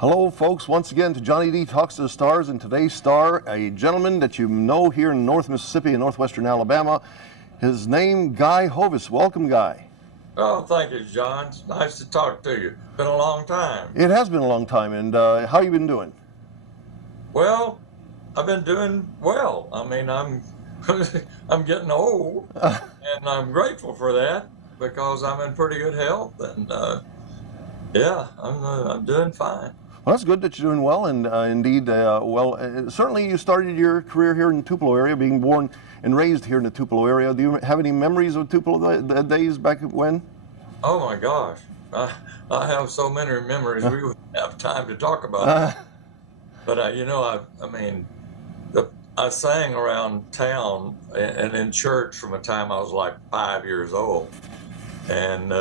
Hello, folks. Once again to Johnny D Talks to the Stars, and today's star, a gentleman that you know here in North Mississippi and northwestern Alabama. His name, Guy Hovis. Welcome, Guy. Oh, thank you, John. It's nice to talk to you. Been a long time. It has been a long time, and how you been doing? Well, I've been doing well. I mean, I'm I'm getting old, and I'm grateful for that because I'm in pretty good health, and yeah, I'm doing fine. Well, that's good that you're doing well, and indeed, certainly you started your career here in the Tupelo area, being born and raised here in the Tupelo area. Do you have any memories of Tupelo the days back when? Oh my gosh, I have so many memories we wouldn't have time to talk about. But you know, I sang around town and in church from the time I was like 5 years old, and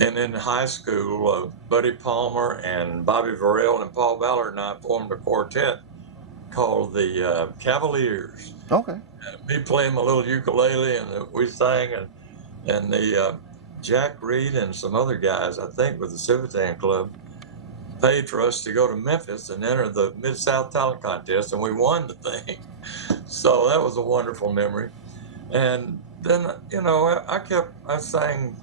in high school, Buddy Palmer and Bobby Varell and Paul Ballard and I formed a quartet called the Cavaliers. Okay. Me playing my little ukulele, and we sang, and the Jack Reed and some other guys, I think, with the Civitan Club, paid for us to go to Memphis and enter the Mid-South Talent Contest, and we won the thing. So that was a wonderful memory. And then, you know, I sang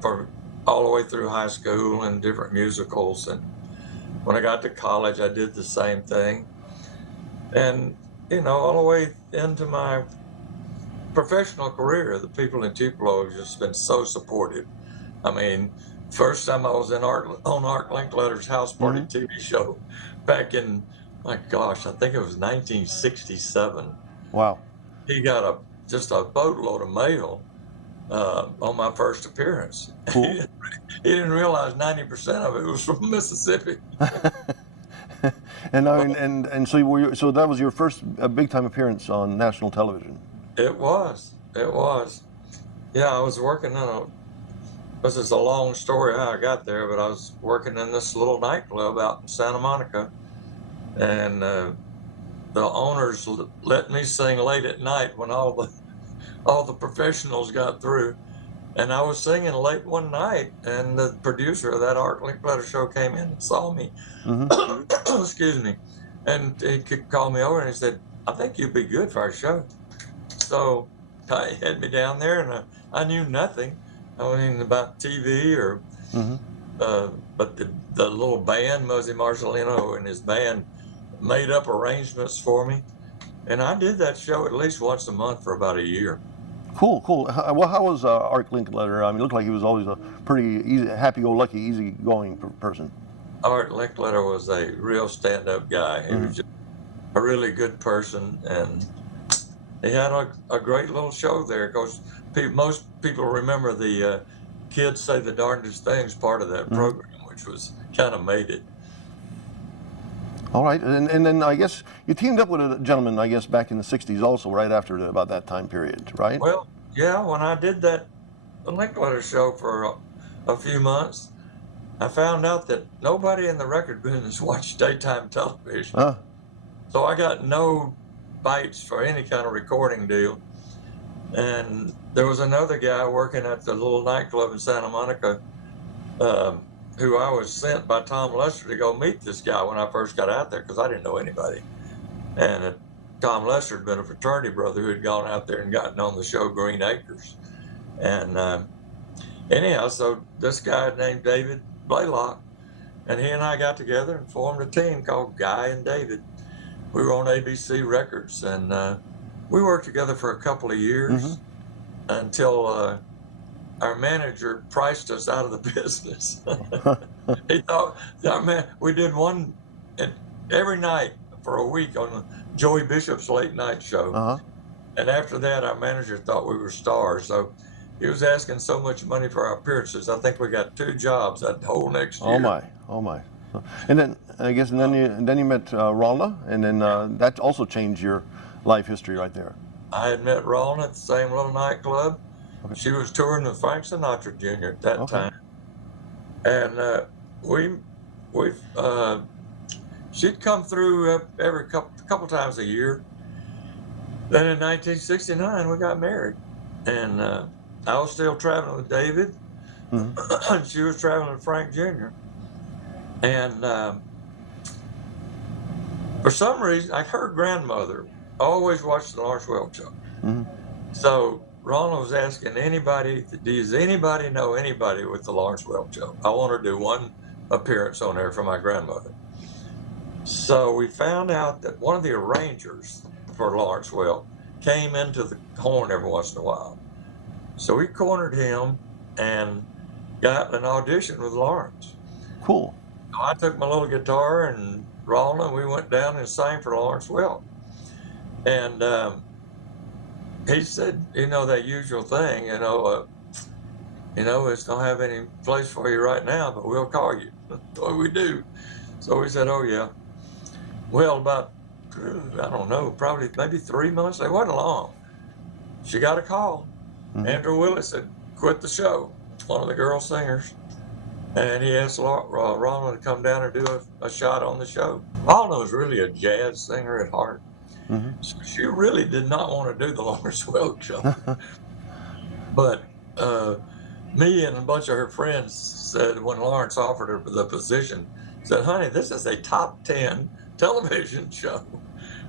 for all the way through high school and different musicals. And when I got to college, I did the same thing. And, you know, all the way into my professional career, the people in Tupelo have just been so supportive. I mean, first time I was on Art Linkletter's House Party TV show back in, my gosh, I think it was 1967. Wow. He got just a boatload of mail on my first appearance. Cool. He didn't realize 90% of it was from Mississippi. And I mean, and so so that was your first big time appearance on national television. It was. Yeah, I was working this is a long story how I got there, but I was working in this little nightclub out in Santa Monica, and the owners let me sing late at night when all the professionals got through. And I was singing late one night, and the producer of that Art Linkletter show came in and saw me. Excuse me. And he called me over and he said, "I think you'd be good for our show." So he had me down there, and I knew nothing. I mean, about TV or, but the little band, Muzzy Marcelino and his band, made up arrangements for me. And I did that show at least once a month for about a year. Cool. Well, how was Art Linkletter? I mean, it looked like he was always a pretty easy, happy-go-lucky, easy-going person. Art Linkletter was a real stand-up guy. He was just a really good person, and he had a great little show there. Because most people remember the Kids Say the Darndest Things part of that program, which was kind of made it. All right, and then I guess you teamed up with a gentleman, I guess, back in the 60s also, right after about that time period, right? Well, yeah, when I did the Linkletter show for a few months, I found out that nobody in the record business watched daytime television. So I got no bites for any kind of recording deal. And there was another guy working at the little nightclub in Santa Monica, who I was sent by Tom Lester to go meet this guy when I first got out there, because I didn't know anybody. And Tom Lester had been a fraternity brother who had gone out there and gotten on the show Green Acres. And anyhow, so this guy named David Blaylock, and he and I got together and formed a team called Guy and David. We were on ABC Records, and we worked together for a couple of years until our manager priced us out of the business. He thought, we did one every night for a week on Joey Bishop's late night show. And after that, our manager thought we were stars. So he was asking so much money for our appearances. I think we got 2 jobs that whole next year. Oh my. And then I guess, and then you met Ralna, and then that also changed your life history right there. I had met Ralna at the same little nightclub. She was touring with Frank Sinatra Jr. at that time, and she'd come through every couple times a year. Then in 1969 we got married, and I was still traveling with David. She was traveling with Frank Jr. And for some reason, her grandmother always watched the Lawrence Welk Show. Mm-hmm. So Ronald was asking anybody, does anybody know anybody with the Lawrence Welk Show? I want to do one appearance on there for my grandmother. So we found out that one of the arrangers for Lawrence Welk came into the horn every once in a while. So we cornered him and got an audition with Lawrence. Cool. So I took my little guitar and Ronald, and we went down and sang for Lawrence Welk. And he said, that usual thing, it's don't have any place for you right now, but we'll call you. So we do. So we said, oh yeah. Well, about, I don't know, probably maybe 3 months, it wasn't long. She got a call. Mm-hmm. Andrew Willis had quit the show, one of the girl singers. And he asked Ronald to come down and do a shot on the show. Ronald was really a jazz singer at heart. Mm-hmm. So she really did not want to do the Lawrence Welk Show. But me and a bunch of her friends said, when Lawrence offered her the position, said, honey, this is a top 10 television show.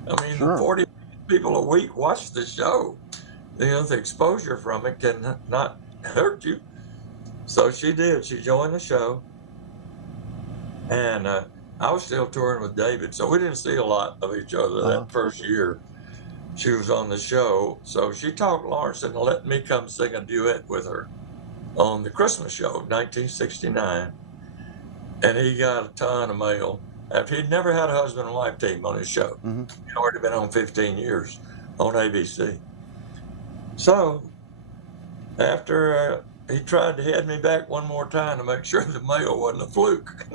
I mean, sure. 40 people a week watch the show. The exposure from it can not hurt you. So she did. She joined the show. And I was still touring with David, so we didn't see a lot of each other that first year she was on the show. So she talked Lawrence into letting me come sing a duet with her on the Christmas show of 1969. And he got a ton of mail. After he'd never had a husband and wife team on his show. Mm-hmm. He'd already been on 15 years on ABC. So after he tried to head me back one more time to make sure the mail wasn't a fluke.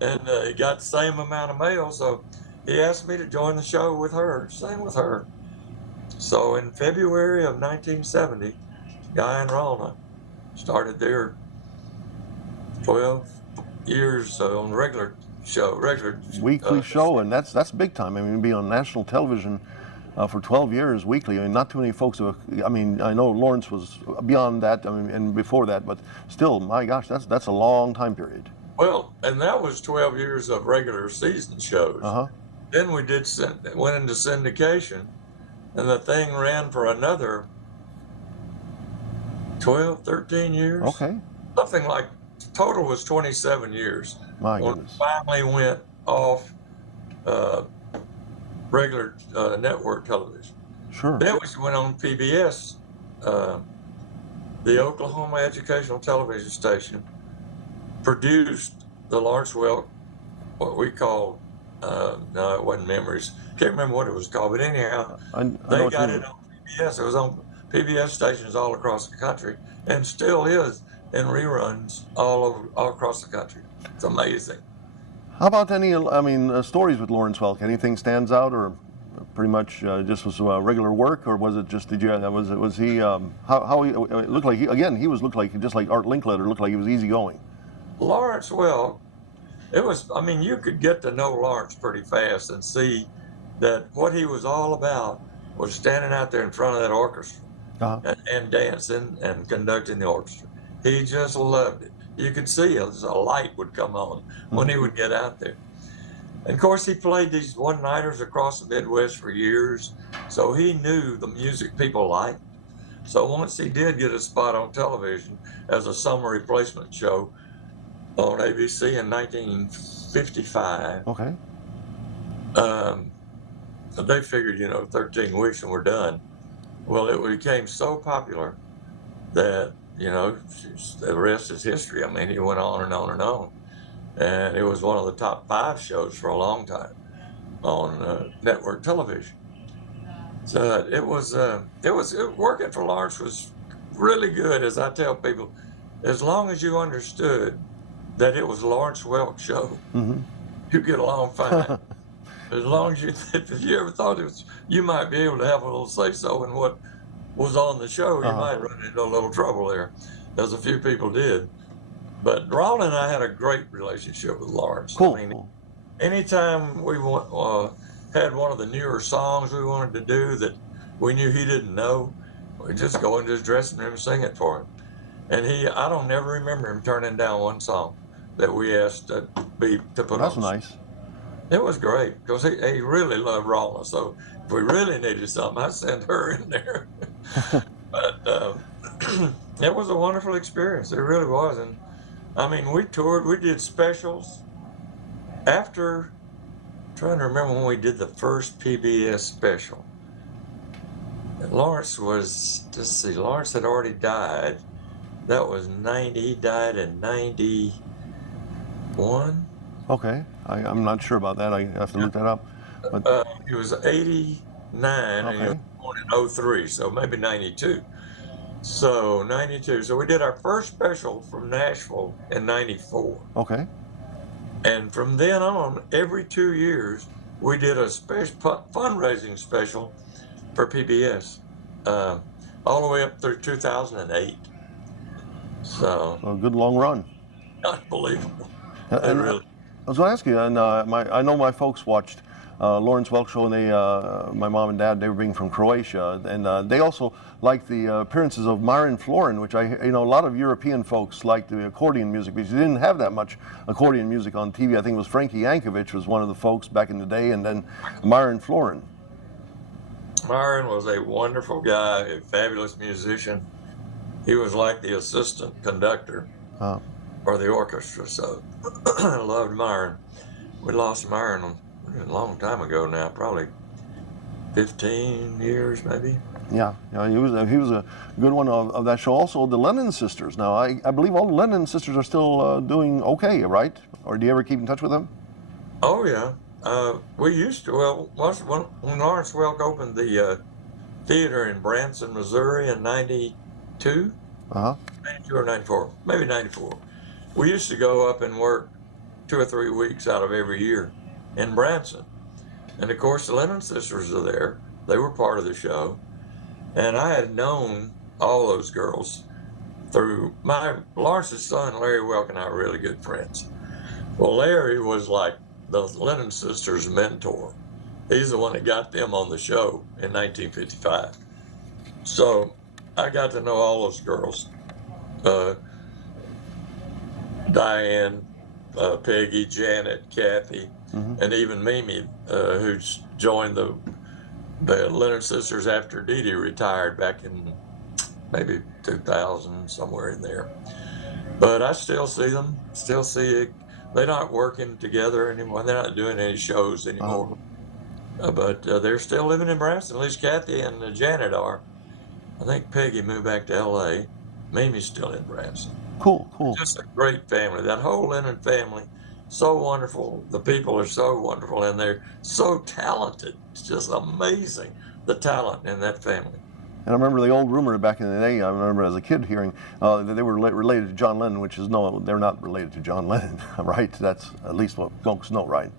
And he got the same amount of mail, so he asked me to join the show with her, sing with her. So in February of 1970, Guy and Rona started their 12 years on regular weekly show, and that's big time. I mean, to be on national television for 12 years weekly. I mean, not too many folks have, I mean, I know Lawrence was beyond that, I mean, and before that, but still, my gosh, that's a long time period. Well, and that was 12 years of regular season shows. Uh-huh. Then we went into syndication, and the thing ran for another 12, 13 years. Okay. Something like, total was 27 years. My goodness. When it finally went off regular network television. Sure. Then we went on PBS, the Oklahoma Educational Television Station, produced the Lawrence Welk, what we called, no, it wasn't Memories. Can't remember what it was called, but anyhow, they got it on PBS. It was on PBS stations all across the country, and still is in reruns all across the country. It's amazing. How about any, stories with Lawrence Welk? Anything stands out, or pretty much just was regular work, or was it just, was he, how he, it looked like, looked like, just like Art Linkletter, looked like he was easygoing. Lawrence Welk, you could get to know Lawrence pretty fast and see that what he was all about was standing out there in front of that orchestra and dancing and conducting the orchestra. He just loved it. You could see a light would come on when he would get out there. And of course, he played these one-nighters across the Midwest for years, so he knew the music people liked. So once he did get a spot on television as a summer replacement show on ABC in 1955, okay. They figured, 13 weeks and we're done. Well, it became so popular that the rest is history. I mean, he went on and on and on. And it was one of the top 5 shows for a long time on network television. So it was working for Lawrence was really good, as I tell people, as long as you understood that it was Lawrence Welk Show, you get along fine. As long as if you ever thought you might be able to have a little say-so in what was on the show, you might run into a little trouble there, as a few people did. But Ron and I had a great relationship with Lawrence. Cool. Anytime we had one of the newer songs we wanted to do that we knew he didn't know, we'd just go into his dressing room and sing it for him. And I don't never remember him turning down one song. that we asked to put on. That's nice. It was great because he really loved Rolla. So if we really needed something, I'd send her in there. But it was a wonderful experience. It really was. And I mean, we toured, we did specials after, trying to remember when we did the first PBS special. Lawrence was, let's see, Lawrence had already died. That was 90, he died in 91. Okay, I'm not sure about that. I have to look that up. But he was 89 and he was born in 03, so maybe 92. So 92. So we did our first special from Nashville in 94. Okay. And from then on, every 2 years, we did a fundraising special for PBS, all the way up through 2008. So a good long run. Unbelievable. And really. I was going to ask you, and I know my folks watched Lawrence Welk Show, and my mom and dad, they were being from Croatia, and they also liked the appearances of Minin Floren, which a lot of European folks liked the accordion music because you didn't have that much accordion music on TV. I think it was Frankie Yankovic was one of the folks back in the day, and then Minin Floren. Minin was a wonderful guy, a fabulous musician. He was like the assistant conductor for the orchestra, so I loved Minin. We lost Minin a long time ago now, probably 15 years maybe. Yeah, he was a good one of that show. Also, the Lennon sisters. Now, I believe all the Lennon sisters are still doing okay, right? Or do you ever keep in touch with them? Oh, yeah. We used to. Well, when Lawrence Welk opened the theater in Branson, Missouri in 92, 92 or 94, maybe 94, we used to go up and work 2 or 3 weeks out of every year in Branson. And of course, the Lennon sisters are there. They were part of the show. And I had known all those girls through Lawrence's son, Larry Welk, and I were really good friends. Well, Larry was like the Lennon sisters' mentor. He's the one that got them on the show in 1955. So I got to know all those girls. Diane, Peggy, Janet, Kathy, and even Mimi, who's joined the Leonard sisters after Dee Dee retired back in maybe 2000, somewhere in there. But I still see them, they're not working together anymore. They're not doing any shows anymore. But they're still living in Branson. At least Kathy and Janet are. I think Peggy moved back to L.A. Mimi's still in Branson. Cool. Just a great family. That whole Lennon family, so wonderful. The people are so wonderful, and they're so talented. It's just amazing, the talent in that family. And I remember the old rumor back in the day, I remember as a kid hearing that they were related to John Lennon, which is no, they're not related to John Lennon, right? That's at least what folks know, right?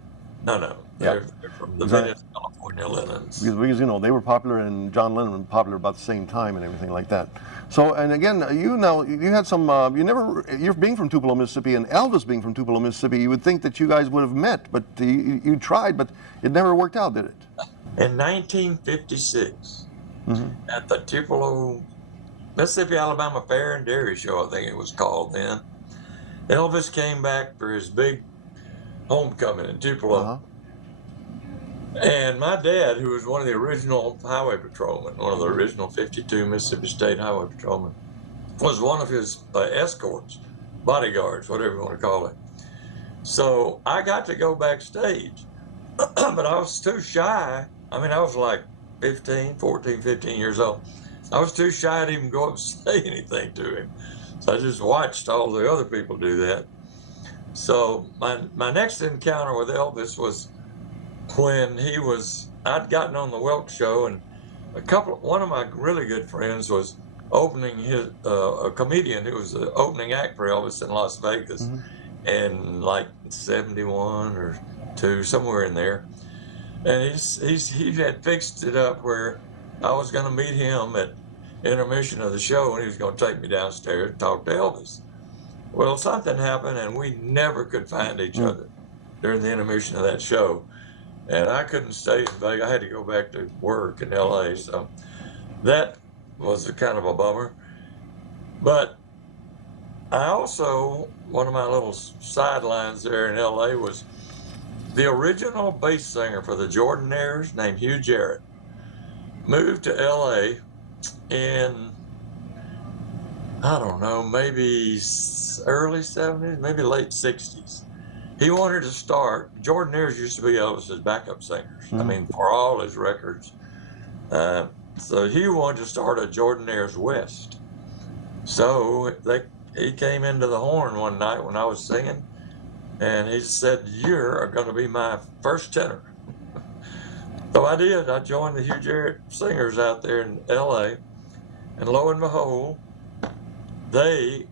No. They're from the Venice, California Lennons. Because they were popular and John Lennon was popular about the same time and everything like that. So, and again, you had some, you're being from Tupelo, Mississippi, and Elvis being from Tupelo, Mississippi, you would think that you guys would have met, but you tried, but it never worked out, did it? In 1956, at the Tupelo, Mississippi, Alabama Fair and Dairy Show, I think it was called then, Elvis came back for his big homecoming in Tupelo. And my dad, who was one of the original highway patrolmen, one of the original 52 Mississippi State Highway Patrolmen, was one of his escorts, bodyguards, whatever you want to call it. So I got to go backstage, but I was too shy. I mean, I was like 14, 15 years old. I was too shy to even go up and say anything to him. So I just watched all the other people do that. So my next encounter with Elvis was when I'd gotten on the Welk Show, and one of my really good friends was opening a comedian who was the opening act for Elvis in Las Vegas in like 71 or 2, somewhere in there. And he had fixed it up where I was going to meet him at intermission of the show, and he was going to take me downstairs and talk to Elvis. Well, something happened, and we never could find each other during the intermission of that show. And I couldn't stay in Vegas. I had to go back to work in L.A., so that was a kind of a bummer. But I also, one of my little sidelines there in LA was the original bass singer for the Jordanaires, named Hugh Jarrett, moved to LA in, I don't know, maybe early 70s, maybe late 60s. He wanted to start, Jordanaires used to be Elvis's backup singers. I mean, for all his records. So Hugh wanted to start a Jordanaires West. So he came into the horn one night when I was singing, and he said, "You're going to be my first tenor." So I did. I joined the Hugh Jarrett singers out there in LA, and lo and behold, they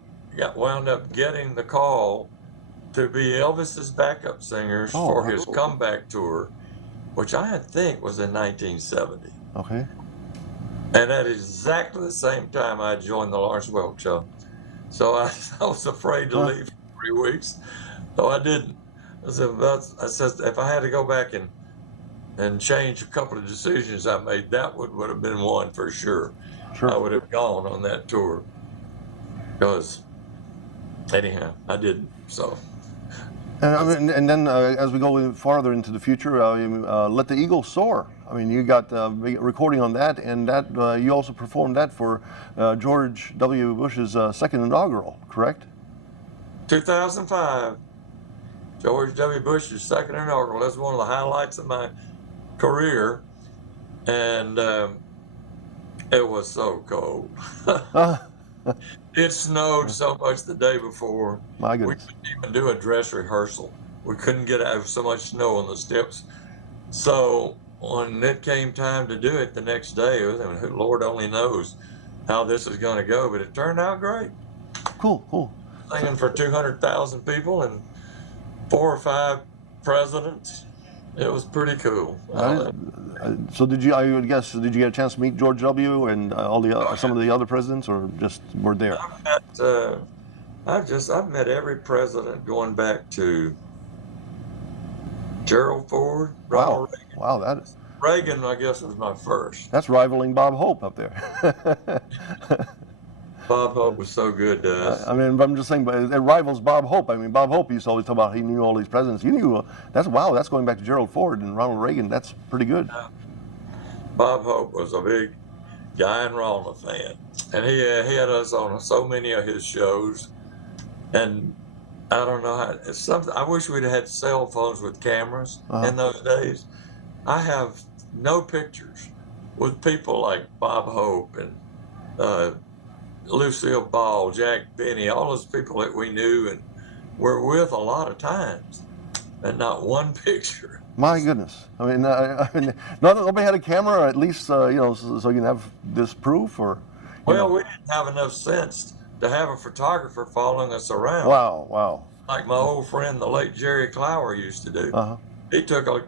wound up getting the call to be Elvis's backup singers for his comeback tour, which I think was in 1970. Okay. And at exactly the same time, I joined the Lawrence Welk Show. So I was afraid to leave for 3 weeks, so I didn't. I said, if I had to go back and change a couple of decisions I made, that would have been one for sure. I would have gone on that tour. Because, anyhow, I didn't. So. And then as we go farther into the future, Let the Eagle Soar. I mean, you got recording on that, and that you also performed that for George W. Bush's second inaugural, correct? 2005, George W. Bush's second inaugural. That's one of the highlights of my career, and it was so cold. It snowed so much the day before. My goodness. We couldn't even do a dress rehearsal. We couldn't get out of so much snow on the steps. So when it came time to do it the next day, Lord only knows how this is going to go, but it turned out great. Cool. Singing for 200,000 people and 4 or 5 presidents. It was pretty cool. So did you get a chance to meet George W. and some of the other presidents, or just were there? I've met every president going back to Gerald Ford, Ronald Reagan. Wow, that is. Reagan, I guess, was my first. That's rivaling Bob Hope up there. Bob Hope was so good to us. I mean, I'm just saying, but it rivals Bob Hope. I mean, Bob Hope used to always talk about he knew all these presidents. You knew that's going back to Gerald Ford and Ronald Reagan. That's pretty good. Bob Hope was a big Guy and Ralma fan, and he had us on so many of his shows. And I don't know how. It's something. I wish we'd had cell phones with cameras in those days. I have no pictures with people like Bob Hope and Lucille Ball, Jack Benny, all those people that we knew and were with a lot of times, and not one picture. My goodness! I mean, nobody had a camera, at least so you can have this proof, or. Well, we didn't have enough sense to have a photographer following us around. Wow! Like my old friend, the late Jerry Clower, used to do. He took a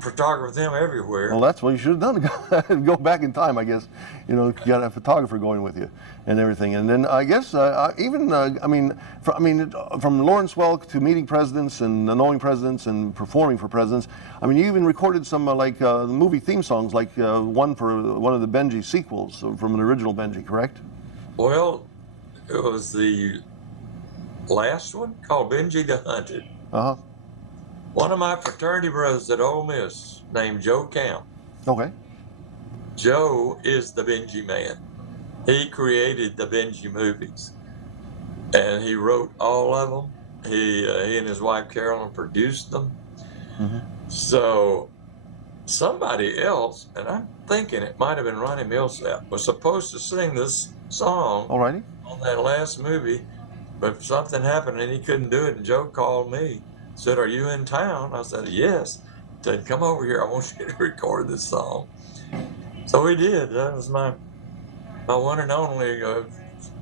photographer with him everywhere. Well, that's what you should have done. Go back in time, I guess. You got a photographer going with you and everything. And then I guess from Lawrence Welk to meeting presidents and knowing presidents and performing for presidents. I mean, you even recorded some movie theme songs, like one for one of the Benji sequels from an original Benji, correct? Well, it was the last one called Benji the Hunted. One of my fraternity brothers at Ole Miss, named Joe Camp. Okay. Joe is the Benji man. He created the Benji movies, and he wrote all of them. He and his wife Carolyn produced them. So somebody else, and I'm thinking it might have been Ronnie Millsap, was supposed to sing this song on that last movie, but something happened and he couldn't do it. And Joe called me. Said, "Are you in town?" I said, "Yes." He said, "Come over here. I want you to record this song." So we did. That was my one and only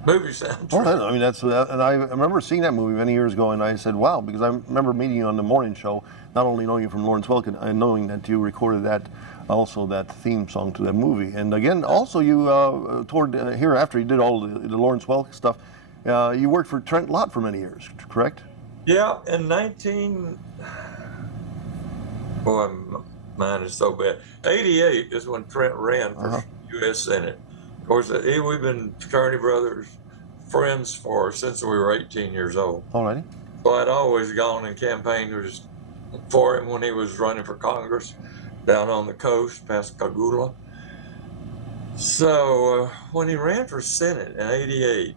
movie soundtrack. Well, I mean, and I remember seeing that movie many years ago, and I said, "Wow," because I remember meeting you on the morning show, not only knowing you from Lawrence Welk and knowing that you recorded that theme song to that movie. And again, also you toward here after you did all the Lawrence Welk stuff, you worked for Trent Lott for many years, correct? Yeah, in boy, mine is so bad. 88 is when Trent ran for U.S. Senate. Of course, we've been fraternity brothers friends since we were 18 years old. Alrighty. So I'd always gone and campaigned for him when he was running for Congress down on the coast, Pascagoula. So when he ran for Senate in '88,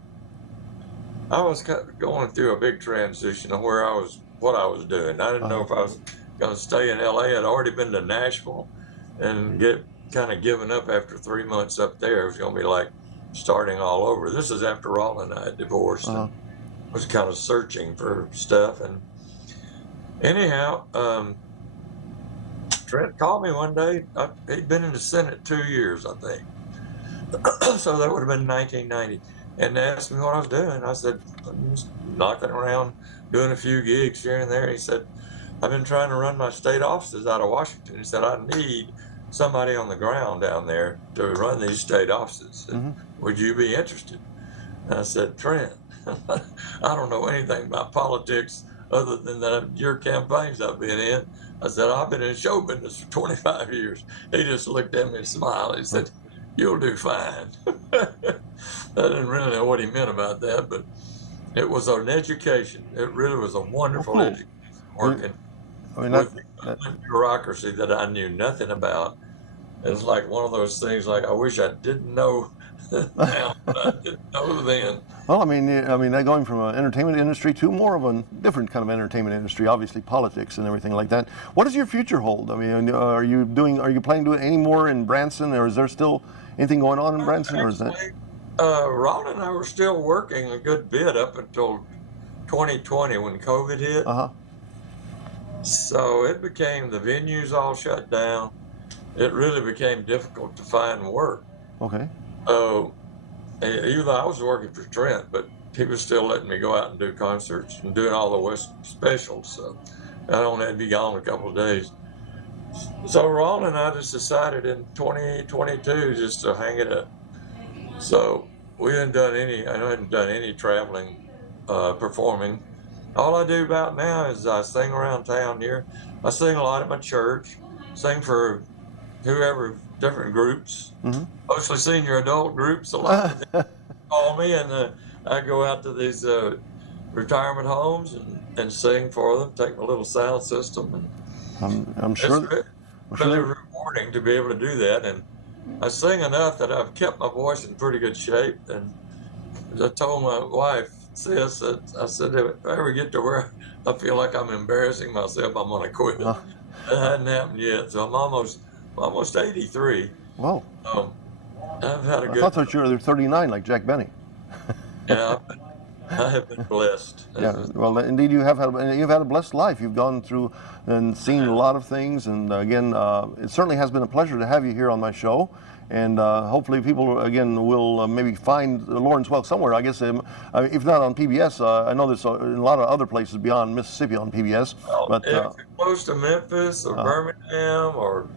I was going through a big transition of what I was doing. I didn't know if I was going to stay in LA. I'd already been to Nashville and kind of given up after 3 months up there. It was going to be like starting all over. This is after Raul and I had divorced and was kind of searching for stuff. And anyhow, Trent called me one day. He'd been in the Senate 2 years, I think. So that would have been 1990. And they asked me what I was doing. I said, I'm just knocking around, doing a few gigs here and there. He said, I've been trying to run my state offices out of Washington. He said, I need somebody on the ground down there to run these state offices. Would you be interested? And I said, Trent, I don't know anything about politics other than your campaigns I've been in. I said, I've been in show business for 25 years. He just looked at me and smiled. He said, you'll do fine. I didn't really know what he meant about that, but it was an education. It really was a wonderful education. Working with bureaucracy that I knew nothing about. It's like one of those things like I wish I didn't know now, but I didn't know then. Well, I mean, they're going from an entertainment industry to more of a different kind of entertainment industry, obviously politics and everything like that. What does your future hold? I mean, are you planning to do any more in Branson, or is there still anything going on in Branson, or is that? Ron and I were still working a good bit up until 2020 when COVID hit. So it became, the venues all shut down. It really became difficult to find work. Okay. Even though I was working for Trent, but he was still letting me go out and do concerts and doing all the West specials. So I only had to be gone a couple of days. So Ron and I just decided in 2022 just to hang it up. So I hadn't done any traveling, performing. All I do about now is I sing around town here. I sing a lot at my church, sing for whoever, different groups, mostly senior adult groups. A lot of them call me, and I go out to these retirement homes and sing for them, take my little sound system. And I'm sure. It's really rewarding to be able to do that. And I sing enough that I've kept my voice in pretty good shape. And I told my wife, sis, I said, if I ever get to where I feel like I'm embarrassing myself, I'm going to quit. That hasn't happened yet. So I'm almost 83. Wow. I've had a good. I thought you were 39 like Jack Benny. Yeah, I have been blessed. Yeah, well, indeed, you've had a blessed life. You've gone through and seen a lot of things, and again, it certainly has been a pleasure to have you here on my show. And hopefully, people again will maybe find Lawrence Welk somewhere. I guess if not on PBS, I know there's in a lot of other places beyond Mississippi on PBS. Well, but if you're close to Memphis or Birmingham or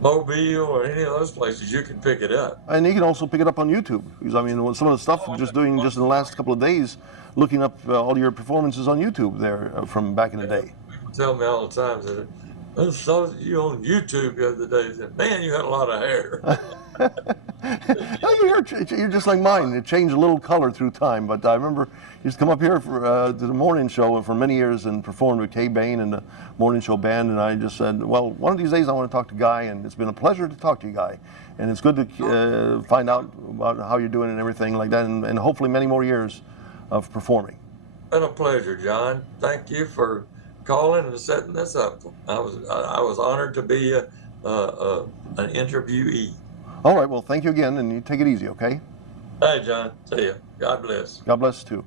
Mobile or any of those places, you can pick it up. And you can also pick it up on YouTube, because I mean, some of the stuff just in the last couple of days, looking up all your performances on YouTube there from back in the day. People tell me all the time that I saw you on YouTube the other day. Said, man, you had a lot of hair. You're just like mine. It changed a little color through time, but I remember you used to come up here for to the morning show for many years and performed with Kay Bain and the morning show band, and I just said, well, one of these days I want to talk to Guy, and it's been a pleasure to talk to you, Guy, and it's good to find out about how you're doing and everything like that, and hopefully many more years of performing. Been a pleasure, John. Thank you for calling and setting this up. I was honored to be an interviewee. All right, well, thank you again, and you take it easy, okay? Hey, John. See ya. God bless. God bless, too.